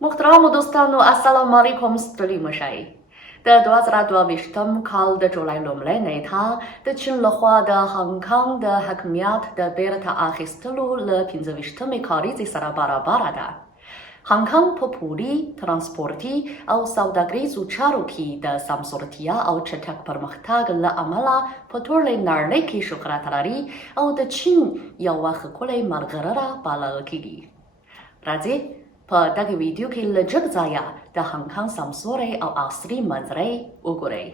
محترم دوستان و السلام علیکم ستلی مشای. در 2022 کال در جولای لومړی نیټه د چین لخوا د هانګ کانګ د حاکمیت د بیرته اخیستلو له 25مې کاریزې سره برابره ده. هانګ کانګ په پولي، ترانسپورتي او سوداګریزو چارو کې د سمسورتیا او چټک پرمختګ له امله په ټولې نړۍ کې شهرت لري او د چین یوه ښکلې ملګری بلل کېږي. راځئ په دغه ویډیو کې له جګ ځایه د هانګ کانګ سمسورې او عصري منظرې وګورئ.